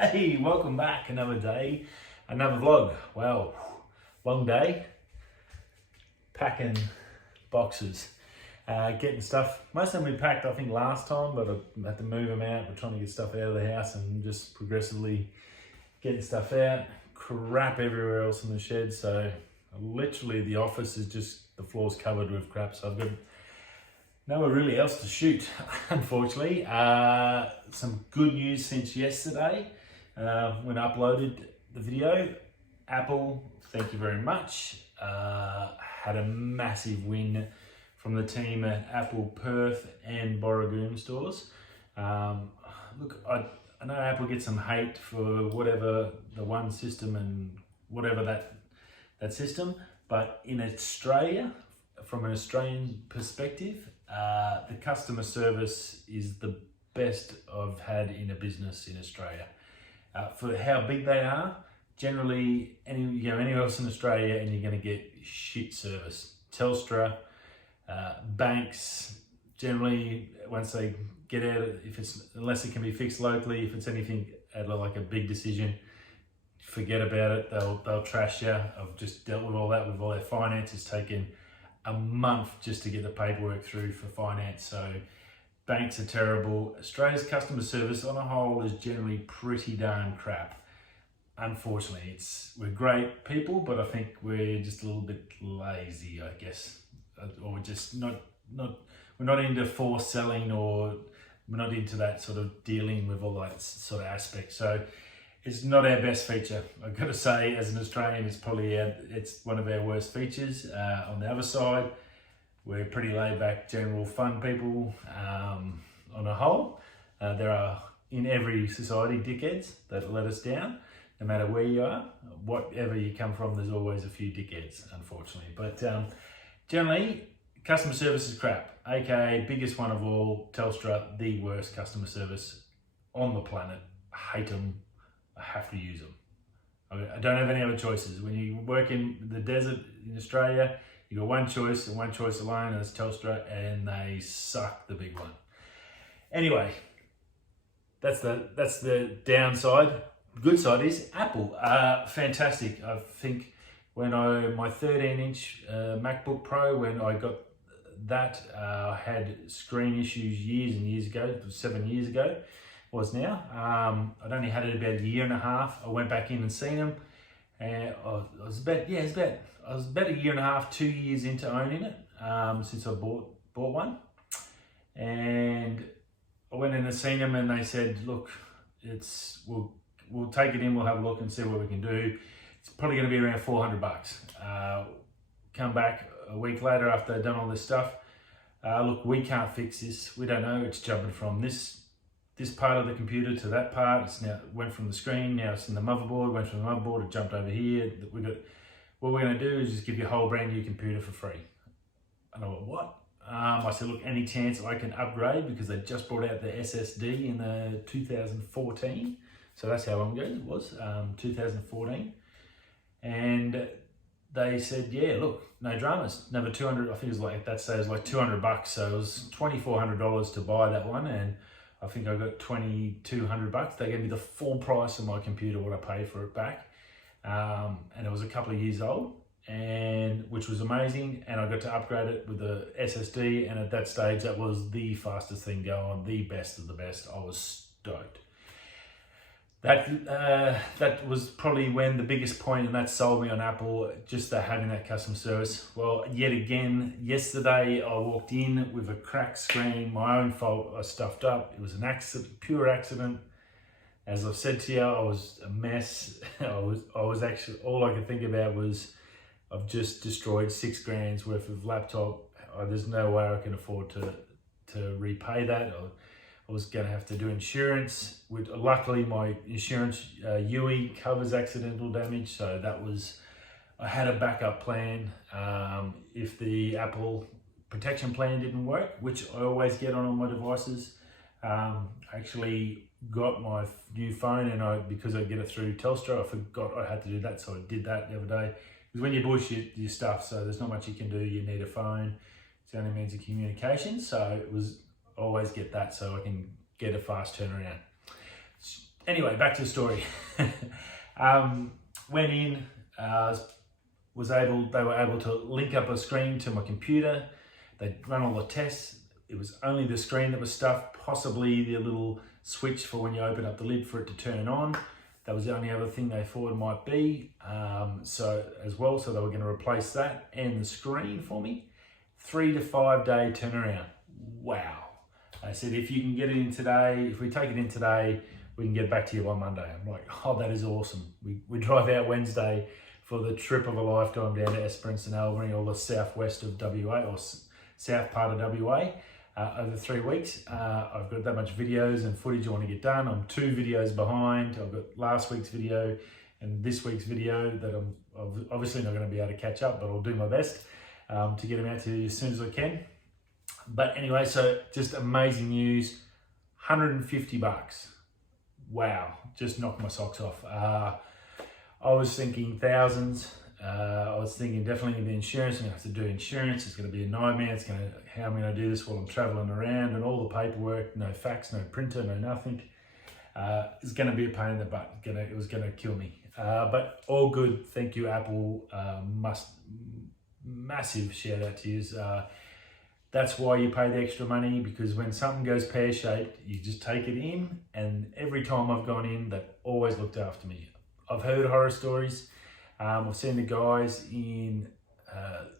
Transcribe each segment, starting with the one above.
Hey, welcome back. Another day, another vlog. Wow, long day. Packing boxes, getting stuff. Most of them we packed, I think, last time, but I had to move them out. We're trying to get stuff out of the house and just progressively getting stuff out. Crap everywhere else in the shed, so literally the office is just, the floor's covered with crap, so I've got nowhere really else to shoot, unfortunately. Some good news since yesterday, when I uploaded the video. Apple, thank you very much, had a massive win from the team at Apple Perth and Borogoon stores. Look, I know Apple gets some hate for whatever the one system and whatever that system, but in Australia, from an Australian perspective, the customer service is the best I've had in a business in Australia. For how big they are, generally, anywhere else in Australia and you're going to get shit service. Telstra, banks, generally, once they get out, unless it can be fixed locally, if it's anything like a big decision, forget about it. They'll trash you. I've just dealt with all that with all their finance. It's taken a month just to get the paperwork through for finance. So banks are terrible. Australia's customer service on a whole is generally pretty darn crap. Unfortunately, we're great people, but I think we're just a little bit lazy, I guess, or we're just we're not into forced selling, or we're not into that sort of dealing with all that sort of aspect. So it's not our best feature. I've got to say, as an Australian, it's one of our worst features. On the other side, we're pretty laid back, general fun people on a whole. There are, in every society, dickheads that let us down. No matter where you are, whatever you come from, there's always a few dickheads, unfortunately. But generally, customer service is crap. AKA, biggest one of all, Telstra, the worst customer service on the planet. I hate them. I have to use them. I don't have any other choices. When you work in the desert in Australia, you got one choice and one choice alone, and it's Telstra, and they suck, the big one. Anyway, that's the downside. Good side is Apple. Fantastic. I think when my 13-inch MacBook Pro, when I got that, had screen issues years and years ago. It was 7 years ago. Was now. I'd only had it about a year and a half. I went back in and seen them, and I was about a year and a half, 2 years into owning it, since I bought one. And I went in and seen them, and they said, "Look, we'll take it in. We'll have a look and see what we can do. It's probably going to be around $400." Come back a week later after they've done all this stuff. Look, we can't fix this. We don't know. It's jumping from this part of the computer to that part. It's now went from the screen, now it's in the motherboard, went from the motherboard, it jumped over here. What we're going to do is just give you a whole brand new computer for free. And I went, what? I said, look, any chance I can upgrade, because they just brought out the SSD in the 2014. So that's how long ago it was, 2014. And they said, yeah, look, no dramas. Another 200, I think it was like, that stage, like $200. So it was $2,400 to buy that one. And I think I got $2,200. They gave me the full price of my computer, what I paid for it back. And it was a couple of years old, which was amazing. And I got to upgrade it with the SSD. And at that stage, that was the fastest thing going, the best of the best. I was stoked. That was probably when the biggest point, and that sold me on Apple, just having that customer service. Well, yet again, yesterday I walked in with a cracked screen, my own fault. I stuffed up. It was an accident, pure accident. As I've said to you, I was a mess. I was actually, all I could think about was, I've just destroyed $6,000 worth of laptop. There's no way I can afford to repay that. I was going to have to do insurance. Luckily, my insurance UE covers accidental damage, so I had a backup plan. If the Apple protection plan didn't work, which I always get on all my devices, I actually got my new phone, and because I get it through Telstra, I forgot I had to do that, so I did that the other day. Because when you bullshit your stuff, so there's not much you can do. You need a phone. It's the only means of communication, so it was always get that so I can get a fast turnaround. Anyway, back to the story. Went in, they were able to link up a screen to my computer. They'd run all the tests. It was only the screen that was stuffed, possibly the little switch for when you open up the lid for it to turn on. That was the only other thing they thought it might be. So they were going to replace that and the screen for me. 3 to 5 day turnaround. Wow. I said, if you can get it in today, if we take it in today, we can get it back to you by Monday. I'm like, oh, that is awesome. We drive out Wednesday for the trip of a lifetime down to Esperance and Albany, or the southwest of WA, or south part of WA, over 3 weeks. I've got that much videos and footage I want to get done. I'm 2 videos behind. I've got last week's video and this week's video that I'm obviously not going to be able to catch up, but I'll do my best to get them out to you as soon as I can. But anyway, so just amazing news. $150. Wow, just knocked my socks off. I was thinking thousands. I was thinking definitely the insurance. I'm gonna have to do insurance. It's gonna be a nightmare. How am I gonna do this while I'm traveling around, and all the paperwork, no fax, no printer, no nothing. It's gonna be a pain in the butt. It was gonna kill me. But all good. Thank you, Apple. Massive shout out to you. That's why you pay the extra money, because when something goes pear-shaped, you just take it in, and every time I've gone in, they've always looked after me. I've heard horror stories. I've seen the guys in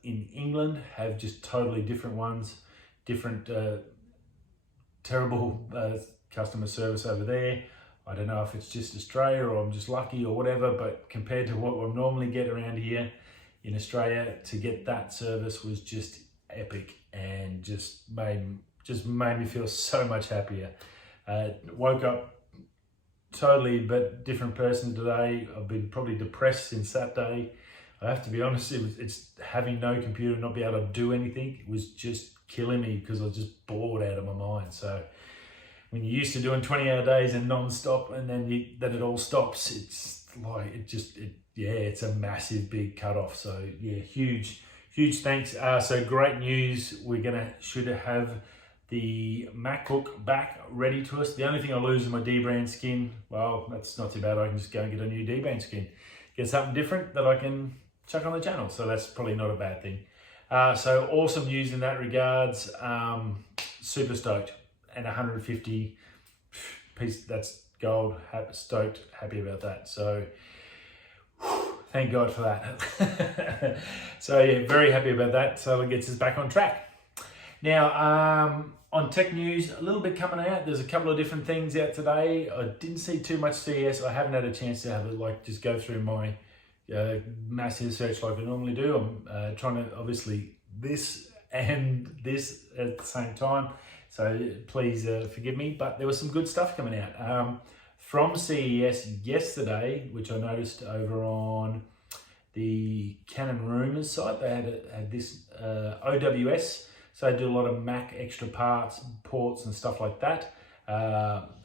England have just totally different ones, different terrible customer service over there. I don't know if it's just Australia or I'm just lucky or whatever, but compared to what we normally get around here in Australia, to get that service was just epic, and just made me feel so much happier. Woke up totally but different person today. I've been probably depressed since that day. I have to be honest, it's having no computer, not be able to do anything, it was just killing me, because I was just bored out of my mind. So when you're used to doing 20-hour days and non-stop, and then it all stops, it's like it's a massive big cut-off. So yeah, huge thanks. So great news. Should have the MacBook back ready to us. The only thing I lose is my D-brand skin. Well, that's not too bad. I can just go and get a new D-brand skin. Get something different that I can chuck on the channel. So that's probably not a bad thing. So awesome news in that regards. Super stoked. And 150 piece, that's gold. Stoked, happy about that. So thank God for that. So yeah, very happy about that. So it gets us back on track. Now, on tech news, a little bit coming out. There's a couple of different things out today. I didn't see too much CES. I haven't had a chance to have it, just go through my massive search like I normally do. I'm trying to, obviously, this and this at the same time. So please forgive me, but there was some good stuff coming out. From CES yesterday, which I noticed over on the Canon Rumors site, they had this OWS. So they do a lot of Mac extra parts, ports and stuff like that.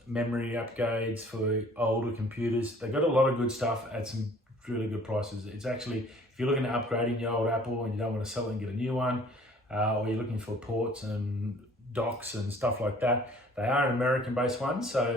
Memory upgrades for older computers. They got a lot of good stuff at some really good prices. It's actually, if you're looking at upgrading your old Apple and you don't want to sell it and get a new one, or you're looking for ports and docks and stuff like that, they are an American-based one, so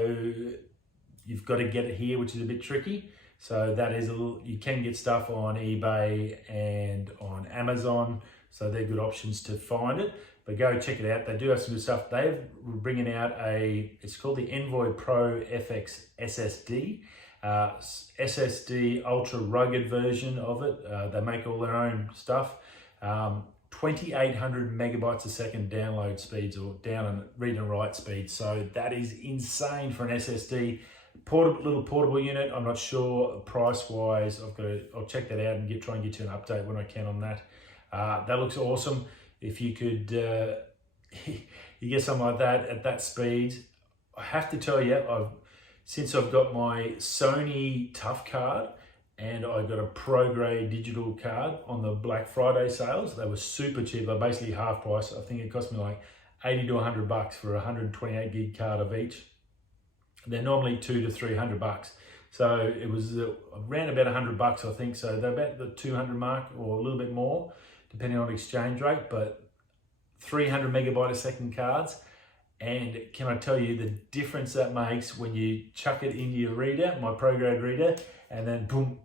you've got to get it here, which is a bit tricky. So that is you can get stuff on eBay and on Amazon. So they're good options to find it, but go check it out. They do have some good stuff. They're bringing out it's called the Envoy Pro FX SSD, SSD ultra rugged version of it. They make all their own stuff. 2,800 megabytes a second download speeds, or down and read and write speeds. So that is insane for an SSD. Little portable unit. I'm not sure price wise. I'll check that out and try and get you an update when I can on that. That looks awesome. If you could, you get something like that at that speed. I have to tell you, since I've got my Sony Tough card and I got a Pro Grade digital card on the Black Friday sales, they were super cheap. They're basically half price. I think it cost me like $80 to $100 for a 128 gig card of each. They're normally $200 to $300. So it was around about $100, I think. So they're about the 200 mark or a little bit more, depending on exchange rate, but 300 megabyte a second cards, And can I tell you the difference that makes when you chuck it into your reader, my Pro Grade reader, and then boom,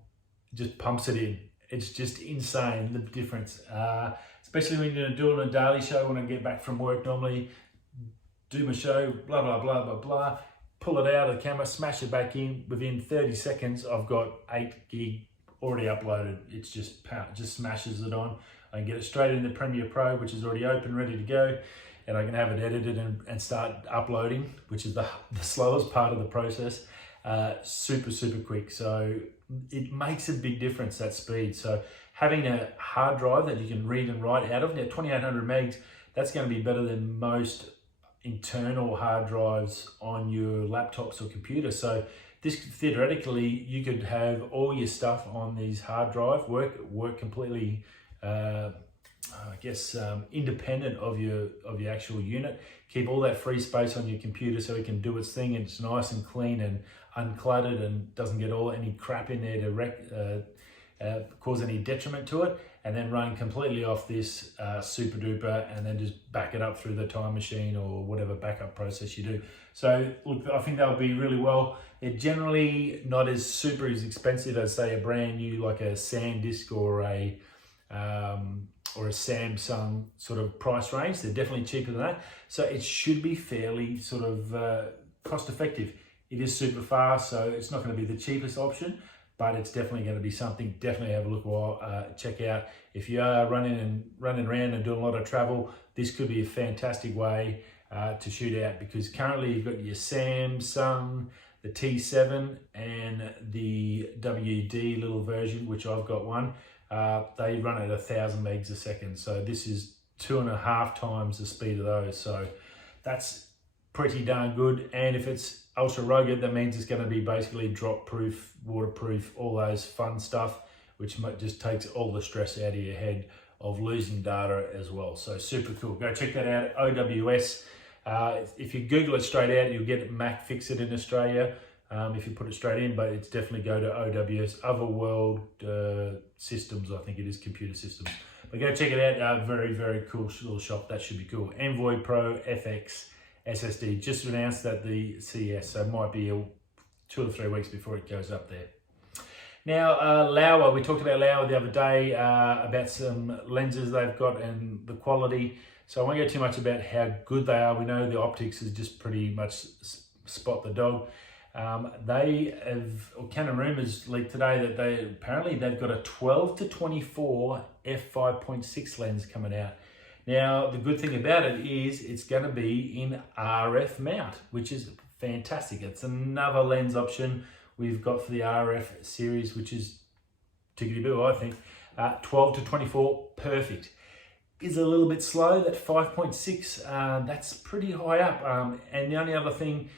just pumps it in. It's just insane, the difference. Especially when you're doing a daily show, when I get back from work normally, do my show, blah, blah, blah, blah, blah, pull it out of the camera, smash it back in. Within 30 seconds, I've got 8 gig already uploaded. It's just smashes it on. I can get it straight into Premiere Pro, which is already open, ready to go. And I can have it edited and start uploading, which is the slowest part of the process. Super, super quick. So it makes a big difference, that speed. So having a hard drive that you can read and write out of, now 2800 megs, that's going to be better than most internal hard drives on your laptops or computer. So this, theoretically, you could have all your stuff on these hard drive, work completely, independent of your actual unit. Keep all that free space on your computer so it can do its thing, and it's nice and clean and uncluttered and doesn't get any crap in there to cause any detriment to it. And then run completely off this super duper, and then just back it up through the time machine or whatever backup process you do. So look, I think they'll be really well. They're generally not as super as expensive as, say, a brand new like a SanDisk or a Samsung sort of price range. They're definitely cheaper than that. So it should be fairly sort of cost effective. It is super fast, so it's not going to be the cheapest option, but it's definitely going to be something. Definitely have a look, check out. If you are running around and doing a lot of travel, this could be a fantastic way to shoot out, because currently you've got your Samsung, the T7 and the WD little version, which I've got one. They run at 1,000 megs a second. So this is 2.5 times the speed of those. So that's pretty darn good. And if it's ultra rugged, that means it's going to be basically drop proof, waterproof, all those fun stuff, which just takes all the stress out of your head of losing data as well. So super cool. Go check that out, OWS. If you Google it straight out, you'll get Mac Fix It in Australia. If you put it straight in, but it's definitely go to OWS, Otherworld Systems, I think it is, computer systems. But go check it out. Very, very cool little shop. That should be cool. Envoy Pro FX SSD just announced at the CES, so it might be 2 or 3 weeks before it goes up there. Now, Laowa, we talked about Laowa the other day, about some lenses they've got and the quality. So I won't go too much about how good they are. We know the optics is just pretty much spot the dog. They have, or Canon Rumors leaked today that they've got a 12 to 24 f5.6 lens coming out. Now, the good thing about it is it's going to be in RF mount, which is fantastic. It's another lens option we've got for the RF series, which is tickety-boo, I think. 12 to 24, perfect. Is a little bit slow, that 5.6, that's pretty high up. And the only other thing,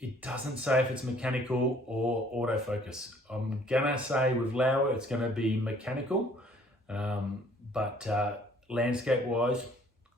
it doesn't say if it's mechanical or autofocus. I'm gonna say with Laowa, it's gonna be mechanical, but landscape-wise,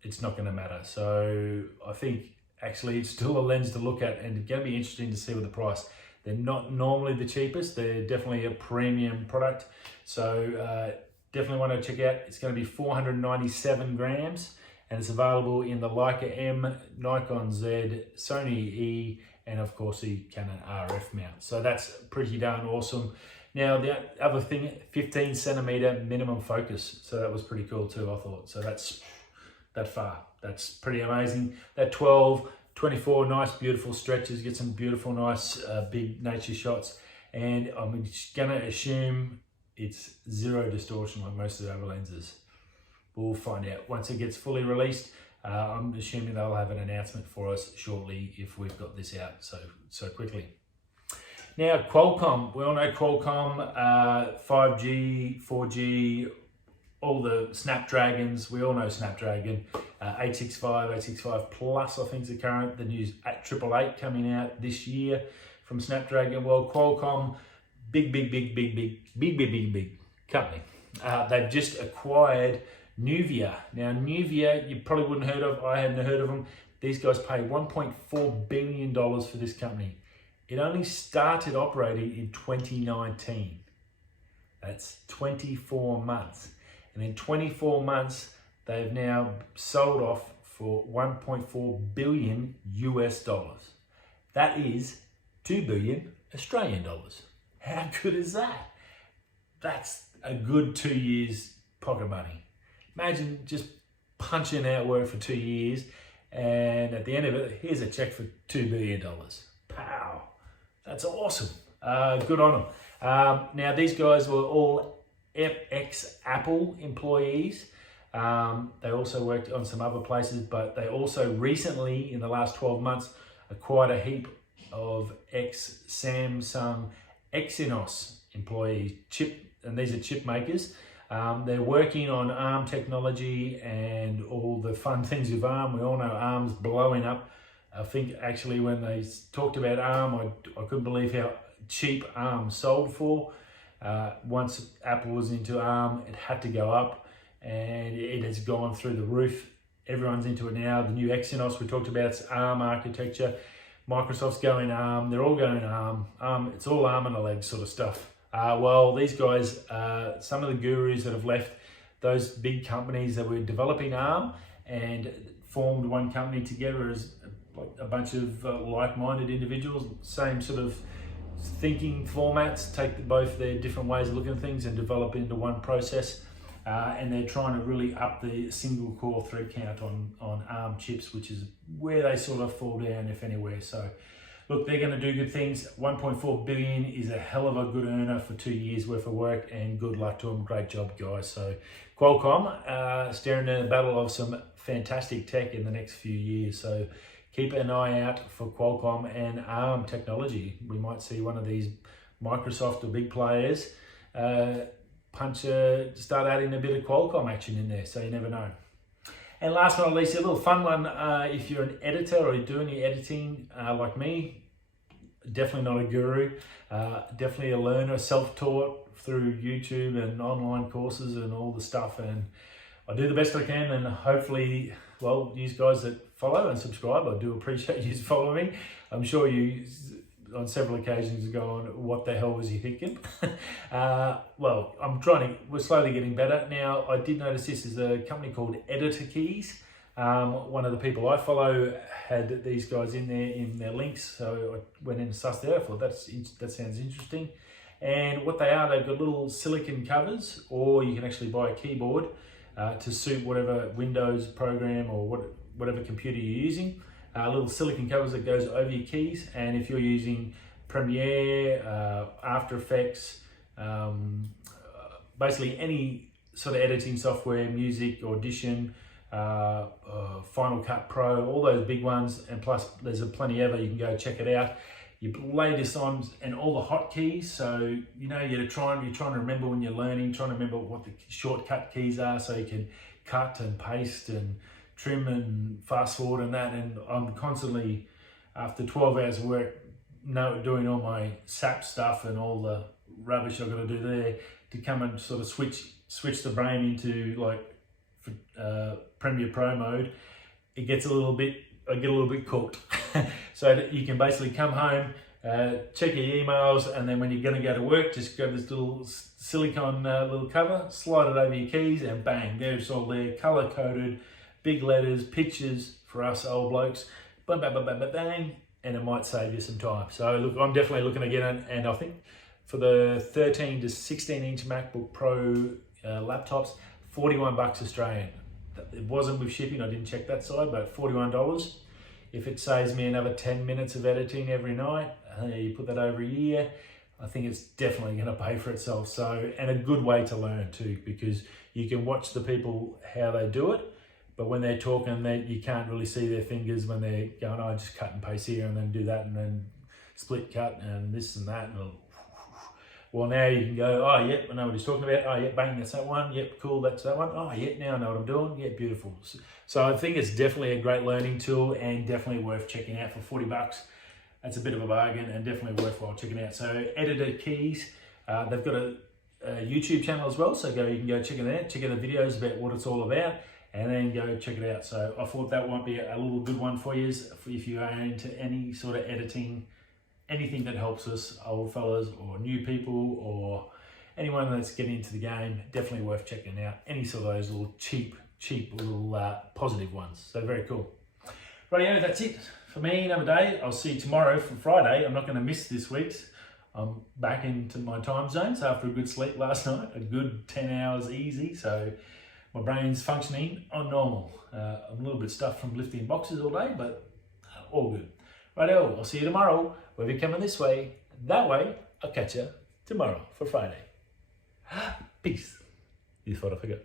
it's not gonna matter. So I think actually it's still a lens to look at, and it's gonna be interesting to see with the price. They're not normally the cheapest. They're definitely a premium product. So definitely want to check out. It's going to be 497 grams, and it's available in the Leica M, Nikon Z, Sony E, and of course the Canon RF mount. So that's pretty darn awesome. Now the other thing, 15 centimeter minimum focus. So that was pretty cool too, I thought. So that's that far. That's pretty amazing. That 12, 24, nice, beautiful stretches, get some beautiful, nice, big nature shots. And I'm gonna assume it's zero distortion like most of the other lenses. We'll find out. Once it gets fully released, I'm assuming they'll have an announcement for us shortly if we've got this out so quickly. Now, Qualcomm, we all know Qualcomm, 5G, 4G, all the Snapdragons, we all know Snapdragon, 865, 865 Plus, I think is the current, the new 888 coming out this year from Snapdragon. Well, Qualcomm, big company. They've just acquired Nuvia. Now, Nuvia, you probably wouldn't heard of, I hadn't heard of them. These guys paid $1.4 billion for this company. It only started operating in 2019. That's 24 months. And in 24 months, they've now sold off for 1.4 billion US dollars. That is 2 billion Australian dollars. How good is that? That's a good 2 years pocket money. Imagine just punching out work for 2 years, and at the end of it, here's a check for $2 billion. Pow! That's awesome. Good on them. Now, these guys were all ex-Apple employees. They also worked on some other places, but they also recently, in the last 12 months, acquired a heap of ex-Samsung Exynos employees, and these are chip makers. They're working on ARM technology and all the fun things with ARM. We all know ARM's blowing up. I think actually when they talked about ARM, I couldn't believe how cheap ARM sold for. Once Apple was into ARM, it had to go up, and it has gone through the roof. Everyone's into it now. The new Exynos we talked about, it's ARM architecture. Microsoft's going ARM. They're all going ARM. It's all arm and a leg sort of stuff. Well, these guys, some of the gurus that have left those big companies that were developing ARM and formed one company together as like a bunch of like-minded individuals, same sort of thinking formats, take both their different ways of looking at things and develop into one process. And they're trying to really up the single core thread count on ARM chips, which is where they sort of fall down, if anywhere. So look, they're going to do good things. 1.4 billion is a hell of a good earner for 2 years worth of work, and good luck to them. Great job, guys. So Qualcomm staring down the battle of some fantastic tech in the next few years. So keep an eye out for Qualcomm and ARM technology. We might see one of these Microsoft or big players start adding a bit of Qualcomm action in there, so you never know. And last but not least, a little fun one. If you're an editor or you're doing your editing like me, definitely not a guru, definitely a learner, self-taught through YouTube and online courses and all the stuff. And I do the best I can, and hopefully, well, you guys that follow and subscribe, I do appreciate you following me. I'm sure you on several occasions going, what the hell was he thinking? Well, we're slowly getting better. Now, I did notice this is a company called Editor Keys. One of the people I follow had these guys in their links, so I went in and sussed it out. I thought that sounds interesting. And what they are, they've got little silicon covers, or you can actually buy a keyboard to suit whatever Windows program or whatever computer you're using. Little silicon covers that goes over your keys, and if you're using Premiere, After Effects, basically any sort of editing software, music, Audition, Final Cut Pro, all those big ones, and plus there's plenty ever, you can go check it out. You lay this on and all the hotkeys, so you know you're trying to remember when you're learning, trying to remember what the shortcut keys are, so you can cut and paste and trim and fast forward and that. And I'm constantly, after 12 hours of work, doing all my SAP stuff and all the rubbish I've got to do there, to come and sort of switch the brain into like Premiere Pro mode. I get a little bit cooked. So that you can basically come home, check your emails, and then when you're going to go to work, just grab this little silicone little cover, slide it over your keys, and bang, there it's all there, color coded, big letters, pictures for us old blokes, bang, bang, bang, bang, bang, bang, and it might save you some time. So look, I'm definitely looking to get in, and I think for the 13 to 16 inch MacBook Pro laptops, 41 bucks Australian. It wasn't with shipping, I didn't check that side, but $41. If it saves me another 10 minutes of editing every night, you put that over a year, I think it's definitely going to pay for itself. So, and a good way to learn too, because you can watch the people how they do it, but when they're talking, you can't really see their fingers when they're going, oh, just cut and paste here and then do that and then split cut and this and that. And well, now you can go, oh, yep, I know what he's talking about. Oh, yep, bang, that's that one. Yep, cool, that's that one. Oh, yep, now I know what I'm doing. Yeah, beautiful. So I think it's definitely a great learning tool and definitely worth checking out for 40 bucks. That's a bit of a bargain and definitely worthwhile checking out. So Editor Keys, they've got a YouTube channel as well. So you can go check it out, check out the videos about what it's all about, and then go check it out. So I thought that might be a little good one for you if you are into any sort of editing, anything that helps us old fellas or new people or anyone that's getting into the game. Definitely worth checking out. Any sort of those little cheap cheap little positive ones. So very cool. Rightio, that's it for me. Another day. I'll see you tomorrow for Friday. I'm not going to miss this week's. I'm back into my time zones after a good sleep last night, a good 10 hours easy. So my brain's functioning on normal. I'm a little bit stuffed from lifting boxes all day, but all good. Rightio, I'll see you tomorrow. Whether you're coming this way, that way, I'll catch you tomorrow for Friday. Peace. You thought I forgot.